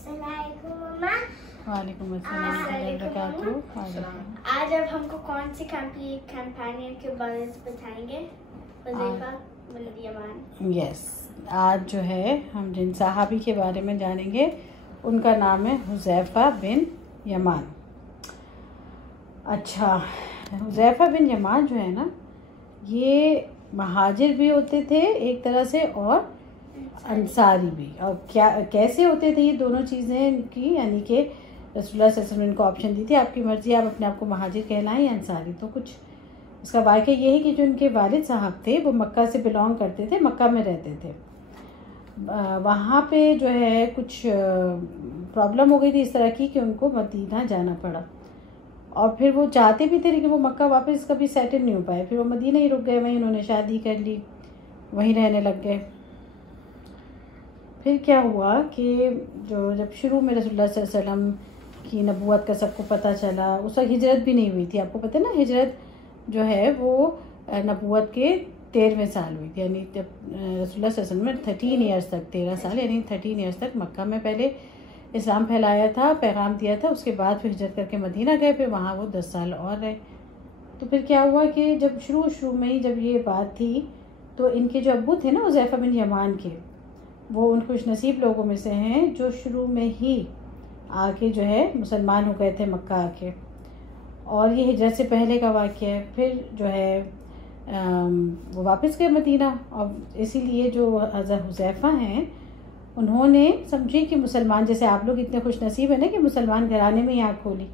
वालेकुम अस्सलाम वरहमतुल्लाह। आज अब हमको कौन सी कंपेनियन के बारे में बताएंगे? हुज़ैफा बिन यमान। यस, आज जो है हम जिन सहाबी के बारे में जानेंगे उनका नाम है हुज़ैफा बिन यमान। अच्छा, हुज़ैफा बिन यमान जो है ना, ये महाजिर भी होते थे एक तरह से और अंसारी भी। और क्या कैसे होते थे ये दोनों चीज़ें इनकी, यानी कि रसूलुल्लाह सल्लल्लाहु अलैहि वसल्लम ने इनको ऑप्शन दी थी, आपकी मर्ज़ी, आप अपने आप को महाजिर कहलाएं या अंसारी। तो कुछ इसका वाक़या ये है कि जो इनके वालिद साहब थे वो मक्का से बिलोंग करते थे, मक्का में रहते थे। वहाँ पे जो है कुछ प्रॉब्लम हो गई थी इस तरह की कि उनको मदीना जाना पड़ा, और फिर वो चाहते भी थे लेकिन वो मक्का वापस कभी सेटल नहीं हो पाए। फिर वो मदीना ही रुक गए, वहीं उन्होंने शादी कर ली, वहीं रहने लग गए। फिर क्या हुआ कि जब शुरू में रसूलुल्लाह सल्लल्लाहु अलैहि वसल्लम की नबूवत का सबको पता चला, उस वक्त हिजरत भी नहीं हुई थी। आपको पता है ना, हिजरत जो है वो नबूवत के 13वें साल हुई थी, यानी जब रसूलुल्लाह सल्लल्लाहु अलैहि वसल्लम ने 13 ईयर्स तक, 13 साल यानी 13 ईयर्स तक मक्का में पहले इस्लाम फैलाया था, पैगाम दिया था। उसके बाद फिर हिजरत करके मदीना गए, फिर वहाँ वो 10 साल और रहे। तो फिर क्या हुआ कि जब शुरू में ही जब ये बात थी, तो इनके जो अब्बू थे ना हुज़ैफा बिन यमान के, वो उन खुश नसीब लोगों में से हैं जो शुरू में ही आके जो है मुसलमान हो गए थे मक्का आके। और ये हिजरत से पहले का वाक़या है। फिर जो है वो वापस गए मदीना, और इसीलिए जो हज़रत हुज़ैफा हैं उन्होंने समझी कि मुसलमान, जैसे आप लोग इतने खुश नसीब है ना कि मुसलमान घराने में ही आँख खोली,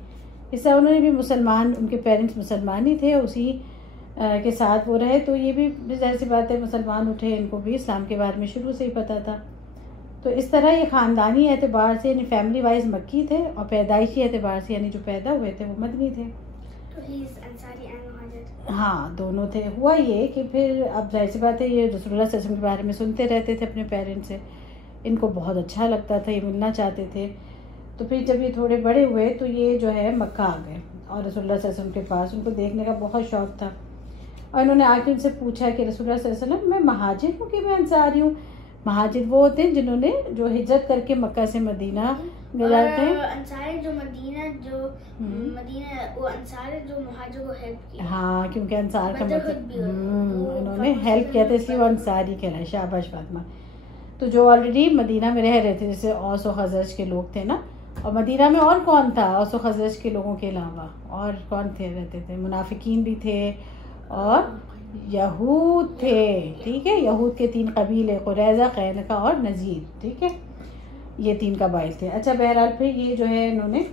इस तरह उन्होंने भी मुसलमान, उनके पेरेंट्स मुसलमान ही थे, उसी के साथ वो रहे। तो ये भी जाहिर सी बात है मुसलमान उठे, इनको भी इस्लाम के बारे में शुरू से ही पता था। तो इस तरह ये ख़ानदानी एतबार से, यानी फैमिली वाइज मक्की थे, और पैदाइशी एतबार से यानी जो पैदा हुए थे वो मदनी थे। तो अंसारी एंड मुहाजिर, हाँ, दोनों थे। हुआ ये कि फिर अब जाहिर सी बात है ये रसूलुल्लाह सल्लल्लाहु अलैहि वसल्लम के बारे में सुनते रहते थे अपने पेरेंट्स से, इनको बहुत अच्छा लगता था, ये मिलना चाहते थे। तो फिर जब ये थोड़े बड़े हुए तो ये जो है मक्का आ गए, और रसूलुल्लाह सल्लल्लाहु अलैहि वसल्लम के पास उनको देखने का बहुत शौक़ था। और इन्होंने आके उनसे पूछा कि रसूलुल्लाह सल्लल्लाहु अलैहि वसल्लम, मैं महाजिर हूँ कि मैं अंसारी हूँ? महाजिर वो होते हैं जिन्होंने जो हिजरत करके मक्का से मदीना गए जाते हैं। अंसारी जो मदीना वो अंसारी जो महाजिर को हेल्प की। हाँ, क्योंकि अंसार का मतलब उन्होंने हेल्प किया था, इसलिए वो अंसारी कहलाए। शाबाश फातिमा। तो जो ऑलरेडी मदीना में रह रहे थे, जैसे औस और खज़रज के लोग थे ना, और मदीना में और कौन था औस और खज़रज के लोगों के अलावा? और कौन थे रहते थे? मुनाफिकीन भी थे और यहूद थे। ठीक है, यहूद के 3 कबीले, कुरैज़ा, कैनुका और नज़ीर। ठीक है, ये 3 कबाइल थे। अच्छा, बहरहाल फिर ये जो है इन्होंने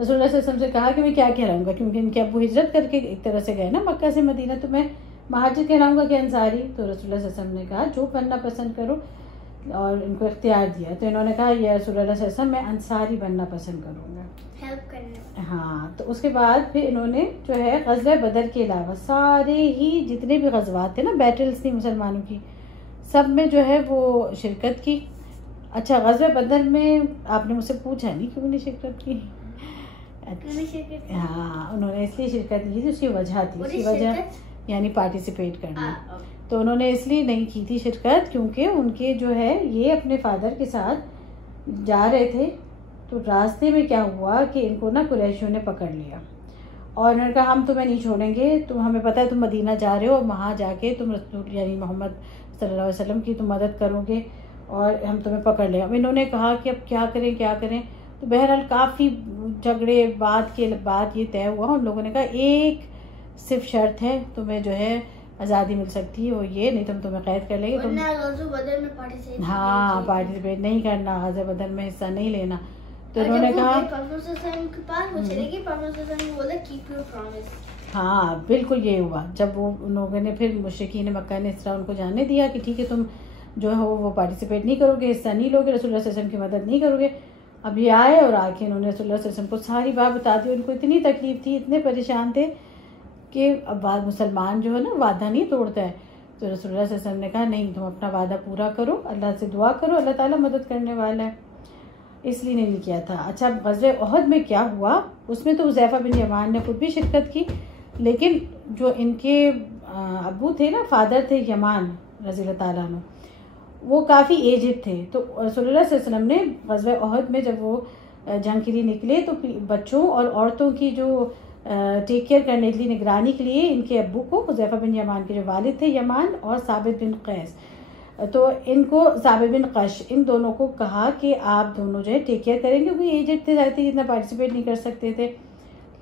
रसूलुल्लाह सल्लल्लाहु अलैहि वसल्लम से कहा कि मैं क्या कहलाऊँगा, क्योंकि इनके अब्बू हिजरत करके एक तरह से गए ना मक्का से मदीना, तो मैं महाजिर कहलाऊँगा कि अंसारी? तो रसूलुल्लाह सल्लल्लाहु अलैहि वसल्लम ने कहा जो बनना पसंद करो, और इनको इख्तियार दिया। तो इन्होंने कहा या रसूलुल्लाह सल्लल्लाहु अलैहि वसल्लम, मैं अंसारी बनना पसंद करूँगा, हेल्प करने। हाँ। तो उसके बाद फिर इन्होंने जो है ग़ज़वा बदर के अलावा सारे ही जितने भी ग़ज़वात थे ना, बैटल्स थी मुसलमानों की, सब में जो है वो शिरकत की। अच्छा, ग़ज़वा बदर में आपने मुझसे पूछा नहीं क्यों नहीं शिरकत की? अच्छा, हाँ, उन्होंने इसलिए शिरकत की थी, उसकी वजह थी, उसकी वजह यानी पार्टिसिपेट करना। तो उन्होंने इसलिए नहीं की थी शिरकत क्योंकि उनके जो है ये अपने फादर के साथ जा रहे थे, तो रास्ते में क्या हुआ कि इनको ना कुरैशियों ने पकड़ लिया, और उन्होंने कहा हम तुम्हें नहीं छोड़ेंगे, तुम, हमें पता है तुम मदीना जा रहे हो, और वहाँ जाके तुम रसूल यानी मोहम्मद सल्लल्लाहु अलैहि वसल्लम की तुम मदद करोगे, और हम तुम्हें पकड़ लें। अब इन्होंने कहा कि अब क्या करें क्या करें। तो बहरहाल काफ़ी झगड़े बाद के बाद ये तय हुआ, उन लोगों ने कहा एक सिर्फ शर्त है, तुम्हें जो है आज़ादी मिल सकती है, वो ये, नहीं तो हम तुम्हें कैद कर लेंगे, तुम हाँ पार्टिसिपेट नहीं करना, ग़ज़वा बदर में हिस्सा नहीं लेना। तो उन्होंने कहा हाँ बिल्कुल ये हुआ। जब वो उन लोगों ने, फिर मुशरिकीन मक्का ने इस तरह उनको जानने दिया कि ठीक है तुम जो हो वो पार्टिसिपेट नहीं करोगे, हिस्सा नहीं लोगे, रसूलुल्लाह सल्लल्लाहु अलैहि वसल्लम की मदद नहीं करोगे। अब ये आए और आके इन्होंने रसूलुल्लाह सल्लल्लाहु अलैहि वसल्लम को सारी बात बता दी। उनको इतनी तकलीफ थी, इतने परेशान थे कि अब बाद मुसलमान जो है ना वादा नहीं तोड़ता है। तो रसूलुल्लाह सल्लल्लाहु अलैहि वसल्लम ने कहा नहीं, तुम अपना वादा पूरा करो, अल्लाह से दुआ करो, अल्लाह ताला मदद करने वाला है, इसलिए नहीं किया था। अच्छा, ग़ज़वा उहद में क्या हुआ, उसमें तो हुज़ैफा बिन यमान ने खुद भी शिरकत की, लेकिन जो इनके अब्बू थे ना, फादर थे यमान रज़ी अल्लाह ताला अन्हु, वो काफ़ी एजिड थे। तो रसूलुल्लाह सल्लल्लाहु अलैहि वसल्लम ने ग़ज़वा उहद में जब वो जंग के लिए निकले तो बच्चों और औरतों की जो टेक केयर करने के लिए, निगरानी के लिए इनके अब्बू को, हुज़ैफ़ा बिन यमान के जो वालिद थे यमान, और साबित बिन कैस, तो इनको साबित बिन कश, इन दोनों को कहा कि आप दोनों जो है टेक केयर करेंगे, क्योंकि एजेड थे, ज़्यादा इतना पार्टिसिपेट नहीं कर सकते थे।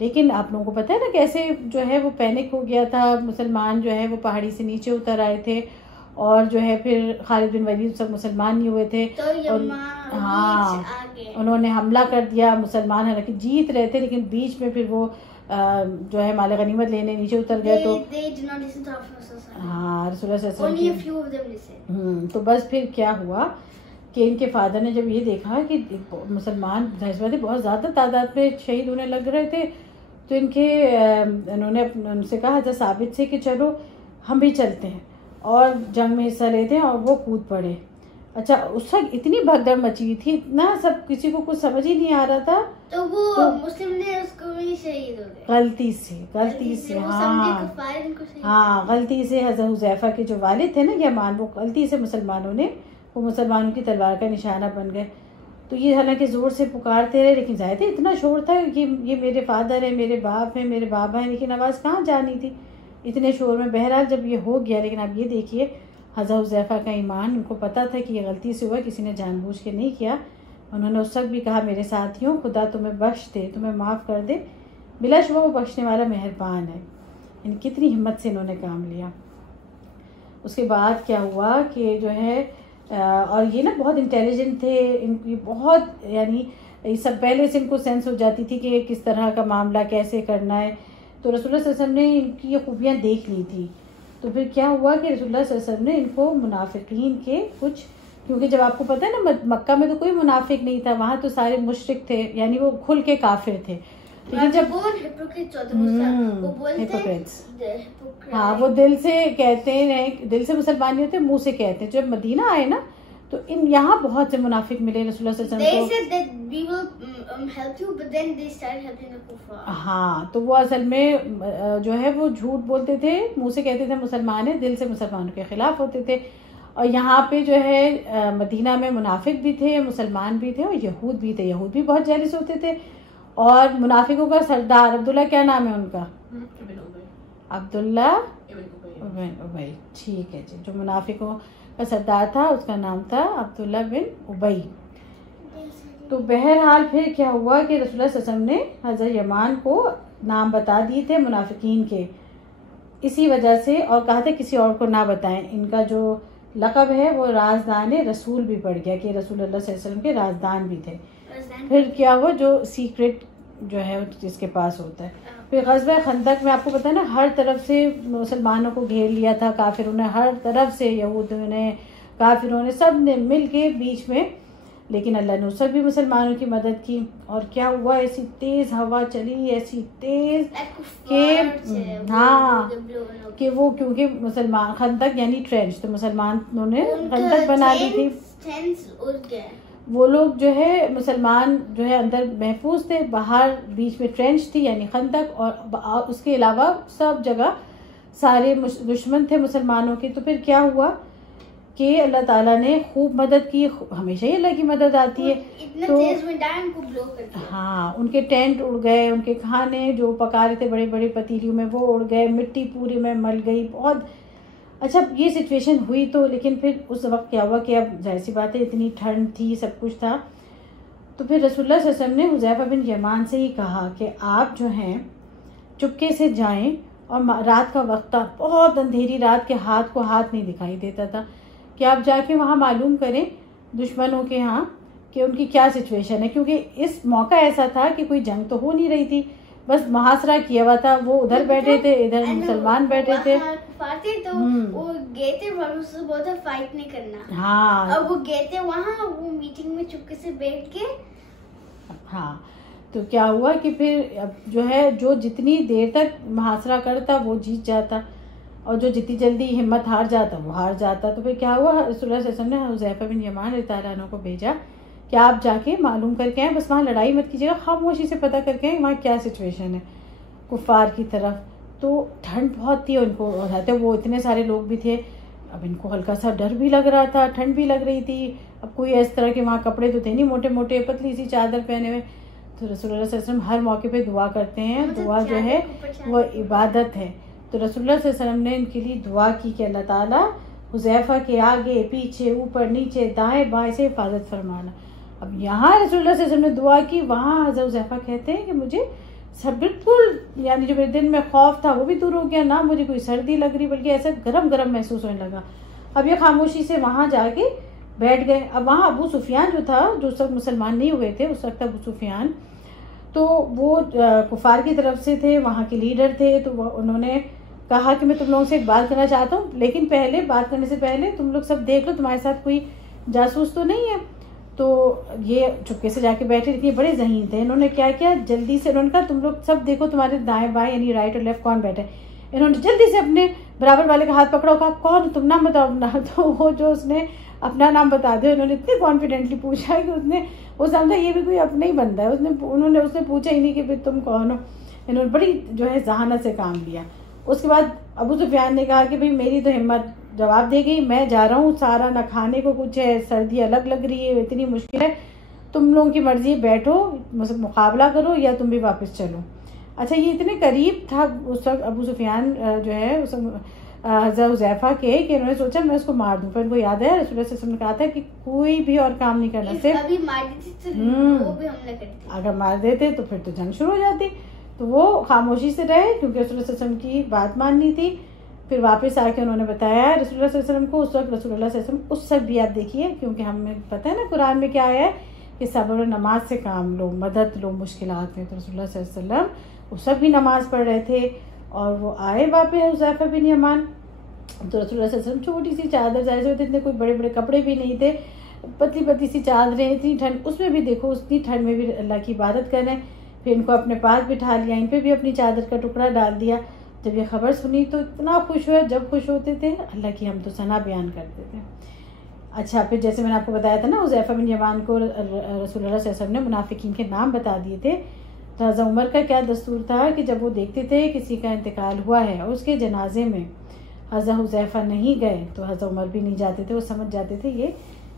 लेकिन आप लोगों को पता है ना कैसे जो है वो पैनिक हो गया था, मुसलमान जो है वो पहाड़ी से नीचे उतर आए थे, और जो है फिर खालिद बिन वलीद सब मुसलमान नहीं हुए थे, तो और हाँ उन्होंने हमला कर दिया। मुसलमान हालांकि जीत रहे थे, लेकिन बीच में फिर वो जो है माल गनीमत लेने नीचे उतर गए। तो हाँ तो बस फिर क्या हुआ कि इनके फादर ने जब ये देखा कि मुसलमान बहुत ज़्यादा तादाद में शहीद होने लग रहे थे, तो उन्होंने उनसे कहा हज़रत साबित से कि चलो हम भी चलते हैं और जंग में हिस्सा लेते हैं, और वो कूद पड़े। अच्छा, उस वक्त इतनी भगदड़ मची थी, इतना सब किसी को कुछ समझ ही नहीं आ रहा था। तो वो मुस्लिम ने उसको भी शहीद हो गए गलती से हाँ गलती से हज़रत हुज़ैफा के जो वालिद थे ना यमान, वो गलती से मुसलमानों की तलवार का निशाना बन गए। तो ये हालांकि ज़ोर से पुकारते रहे, लेकिन ज़ाहिर है इतना शोर था कि ये मेरे फादर है, मेरे बाप है, मेरे बाबा है, लेकिन आवाज़ कहाँ जानी थी इतने शोर में। बहरहाल जब ये हो गया, लेकिन आप ये देखिए हज़रत हुज़ैफा का ईमान, उनको पता था कि ये गलती से हुआ, किसी ने जानबूझ के नहीं किया। उन्होंने उस वक्त भी कहा, मेरे साथियों खुदा तुम्हें बख्श दे, तुम्हें माफ़ कर दे, बिलाशुबा वो बख्शने वाला मेहरबान है। इन कितनी हिम्मत से इन्होंने काम लिया। उसके बाद क्या हुआ कि जो है और ये ना बहुत इंटेलिजेंट थे, इनकी बहुत यानी ये सब पहले से इनको सेंस हो जाती थी कि किस तरह का मामला कैसे करना है। तो रसूलुल्लाह सल्लल्लाहु अलैहि वसल्लम ने इनकी ये खूबियाँ देख ली थी। तो फिर क्या हुआ कि रसूलुल्लाह सल्लल्लाहु अलैहि वसल्लम ने इनको मुनाफिकीन के कुछ, क्योंकि जब आपको पता है ना मक्का में तो कोई मुनाफिक नहीं था, वहाँ तो सारे मुशरिक थे, यानी वो खुल के काफिर थे। लेकिन जब हाँ वो दिल से कहते हैं, दिल से मुसलमान नहीं होते, मुंह से कहते हैं। जब मदीना आए ना तो इन यहाँ बहुत से मुनाफिक मिले रसूलुल्लाह सल्लल्लाहु अलैहि वसल्लम को। हाँ तो वो असल में जो है वो झूठ बोलते थे, मुंह से कहते थे मुसलमान है, दिल से मुसलमानों के खिलाफ होते थे। और यहाँ पे जो है मदीना में मुनाफिक भी थे, मुसलमान भी थे, और यहूद भी थे। यहूद भी बहुत जेलस होते थे। और मुनाफिकों का सरदार अब्दुल्ला, क्या नाम है उनका? अब्दुल्ला बिन उबई, ठीक है जी। जो मुनाफिकों का सरदार था उसका नाम था अब्दुल्ला बिन उबई। तो बहरहाल फिर क्या हुआ कि रसूलुल्लाह सल्लल्लाहु अलैहि वसल्लम ने हज़रत यमान को नाम बता दिए थे मुनाफिकीन के, इसी वजह से, और कहा था किसी और को ना बताएं। इनका जो लक़ब है वो राजदान रसूल भी पड़ गया कि रसूलुल्लाह सल्लल्लाहु अलैहि वसल्लम के राजदान भी थे। फिर क्या हुआ, जो सीक्रेट जो है जिसके पास होता है। फिर ग़ज़वा खंदक में आपको पता है ना, हर तरफ से मुसलमानों को घेर लिया था काफिरों ने, हर तरफ से यहूदियों ने, काफिरों ने, सब ने मिल के बीच में। लेकिन अल्लाह ने उस भी मुसलमानों की मदद की। और क्या हुआ, ऐसी तेज़ हवा चली, ऐसी तेज़ कि हाँ कि वो, क्योंकि मुसलमान खंदक यानी ट्रेंच, तो मुसलमानों ने खंदक बना ली थी। वो लोग जो है मुसलमान जो है अंदर महफूज थे, बाहर बीच में ट्रेंच थी यानी खंदक, और उसके अलावा सब जगह सारे दुश्मन थे मुसलमानों के। तो फिर क्या हुआ कि अल्लाह ताला ने खूब मदद की, हमेशा ही अल्लाह की मदद आती है। तो उनको ब्लो कर दिया। हाँ उनके टेंट उड़ गए, उनके खाने जो पका रहे थे बड़े बड़े पतीलियों में वो उड़ गए, मिट्टी पूरी में मल गई। बहुत अच्छा ये सिचुएशन हुई। तो लेकिन फिर उस वक्त क्या हुआ कि अब जाहिर सी बात है इतनी ठंड थी, सब कुछ था। तो फिर रसूलुल्लाह सल्लल्लाहु अलैहि वसल्लम ने हुज़ैफा बिन यमान से ही कहा कि आप जो हैं चुपके से जाएं, और रात का वक्त था, बहुत अंधेरी रात के, हाथ को हाथ नहीं दिखाई देता था, कि आप जाके वहाँ मालूम करें दुश्मनों के यहाँ कि उनकी क्या सिचुएशन है। क्योंकि इस मौका ऐसा था कि कोई जंग तो हो नहीं रही थी, बस मुहासरा किया हुआ था। वो उधर बैठे थे, इधर मुसलमान बैठे थे। तो वो गए थे, उससे बोला फाइट नहीं करना। हाँ अब वो गए थे वहाँ, वो मीटिंग में चुपके से बैठ के। हाँ तो क्या हुआ कि फिर अब जो है, जो जितनी देर तक मुहासरा करता वो जीत जाता, और जो जितनी जल्दी हिम्मत हार जाता वो हार जाता। तो फिर क्या हुआ, रसूलुल्लाह सल्लल्लाहु अलैहि वसल्लम ने हुज़ैफा बिन यमान रज़ियल्लाहु अन्हु को भेजा कि आप जाके मालूम करके आए, बस वहाँ लड़ाई मत कीजिएगा, खामोशी से पता करके आए वहाँ क्या सिचुएशन है कुफ़ार की तरफ। तो ठंड बहुत थी, उनको बताते वो इतने सारे लोग भी थे, अब इनको हल्का सा डर भी लग रहा था, ठंड भी लग रही थी। अब कोई इस तरह के वहाँ कपड़े तो थे नहीं, मोटे मोटे पतली सी चादर पहने हुए। तो रसूलुल्लाह सल्लल्लाहु अलैहि वसल्लम हर मौके पे दुआ करते हैं, दुआ जो है वो इबादत है। तो रसूलुल्लाह सल्लल्लाहु अलैहि वसल्लम ने इनके लिए दुआ की कि अल्लाह ताला हुज़ैफा के आगे पीछे ऊपर नीचे दाएं बाएं से हिफाजत फरमाना। अब यहाँ रसूलुल्लाह सल्लल्लाहु अलैहि वसल्लम ने दुआ की, वहाँ हज़रत हुज़ैफा कहते हैं कि मुझे सब बिल्कुल, यानी जो मेरे दिल में खौफ था वो भी दूर हो गया, ना मुझे कोई सर्दी लग रही बल्कि ऐसा गरम गरम महसूस होने लगा। अब ये खामोशी से वहाँ जाके बैठ गए। अब वहाँ अबू सुफियान जो था, जो उस वक्त मुसलमान नहीं हुए थे उस वक्त, अबू सुफियान तो वो कुफार की तरफ से थे, वहाँ के लीडर थे। तो उन्होंने कहा कि मैं तुम लोगों से एक बात करना चाहता हूँ, लेकिन पहले बात करने से पहले तुम लोग सब देख लो तुम्हारे साथ कोई जासूस तो नहीं है। तो ये चुपके से जाके बैठे, लेकिन बड़े ज़हीन थे। इन्होंने क्या किया, जल्दी से उन्होंने कहा तुम लोग सब देखो तुम्हारे दाएं बाएं यानी राइट और लेफ्ट कौन बैठे। इन्होंने जल्दी से अपने बराबर वाले का हाथ पकड़ा, कहा कौन, तुम नाम बताओ अपना। तो वो जो उसने अपना नाम बता दिया, उन्होंने इतने कॉन्फिडेंटली पूछा कि उसने वो समझा ये भी कोई अपना ही बंदा है। उसने पूछा ही नहीं कि भाई तुम कौन हो। इन्होंने बड़ी जो है जहानत से काम लिया। उसके बाद अबू सुफियान ने कहा कि भाई मेरी तो हिम्मत जवाब दे गई, मैं जा रहा हूँ, सारा ना खाने को कुछ है, सर्दी अलग लग रही है, इतनी मुश्किल है, तुम लोगों की मर्जी, बैठो मुकाबला करो या तुम भी वापस चलो। अच्छा, ये इतने करीब था उस वक्त अबू सुफियान जो है उस हज़रत हुज़ैफा के, कि उन्होंने सोचा मैं उसको मार दूं। पर उनको याद है रसूलुल्लाह सल्लल्लाहु अलैहि वसल्लम ने कहा था कि कोई भी और काम नहीं करना, सिर्फ अभी मार देते तो वो भी हमने कर दी, अगर मार देते तो फिर तो जंग शुरू हो जाती। तो वो खामोशी से रहे क्योंकि रसूलुल्लाह सल्लल्लाहु अलैहि वसल्लम की बात माननी थी। फिर वापस आके उन्होंने बताया रसूलुल्लाह सल्लल्लाहु अलैहि वसल्लम को। उस वक्त रसूलुल्लाह सल्लल्लाहु अलैहि वसल्लम उस वक्त भी आप देखिए, क्योंकि हमें पता है ना कुरान में क्या आया है कि सब्र और नमाज से काम लो, मदद लो मुश्किलात में। तो रसूलुल्लाह सल्लल्लाहु अलैहि वसल्लम उस वक्त भी नमाज पढ़ रहे थे और वो आए वापस हुज़ैफा बिन यमान। तो रसूलुल्लाह सल्लल्लाहु अलैहि वसल्लम छोटी सी चादर, जाहिर से इतने कोई बड़े बड़े कपड़े भी नहीं थे, पतली पतली सी चादरें, इतनी ठंड, उसमें भी देखो उतनी ठंड में भी अल्लाह की इबादत कर रहे हैं। फिर इनको अपने पास बिठा लिया, इन पे भी अपनी चादर का टुकड़ा डाल दिया। जब ये खबर सुनी तो इतना खुश हुआ, जब खुश होते थे अल्लाह की हम तो सना बयान करते थे। अच्छा, फिर जैसे मैंने आपको बताया था ना, हुज़ैफा बिन यमान को रसूलुल्लाह सल्लल्लाहु अलैहि वसल्लम ने मुनाफिकीन के नाम बता दिए थे। तो हज़रत उमर का क्या दस्तूर था कि जब वो देखते थे किसी का इंतकाल हुआ है और उसके जनाजे में हज़रत हुज़ैफा नहीं गए तो हज़रत उमर भी नहीं जाते थे, वो समझ जाते थे ये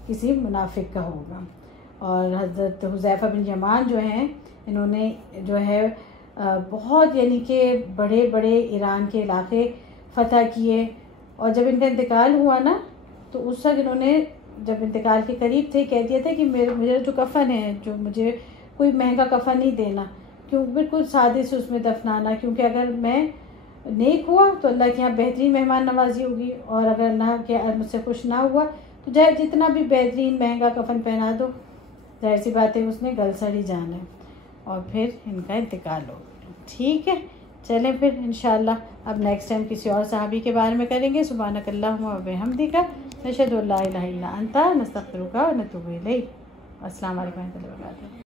किसी मुनाफिक का होगा। और हज़रत हुज़ैफा बिन यमान जो हैं, इन्होंने जो है बहुत यानी कि बड़े बड़े ईरान के इलाके फ़तह किए। और जब इनका इंतकाल हुआ ना, तो उस वक्त इन्होंने जब इंतकाल के करीब थे कह दिया था कि मेरा जो कफ़न है, जो मुझे कोई महंगा कफ़न नहीं देना, क्यों बिल्कुल सादे से उसमें दफनाना, क्योंकि अगर मैं नेक हुआ तो अल्लाह के यहाँ बेहतरीन मेहमान नवाजी होगी, और अगर अल्लाह के मुझसे खुश ना हुआ तो चाहे जितना भी बेहतरीन महंगा कफ़न पहना दो, जाहिर सी बात है उसने गल सड़ ही जाना है। और फिर इनका इंतकाल हो गया। ठीक है, चलें फिर इंशाअल्लाह अब नेक्स्ट टाइम किसी और सहाबी के बारे में करेंगे। सुब्हानकल्लाहुम्मा व बिहम्दिका नशहदु अल्ला इलाहा इल्ला अंता नस्तगफिरुका व नतूबु इलैक। अस्सलामु अलैकुम व रहमतुल्लाहि व बरकातुहू।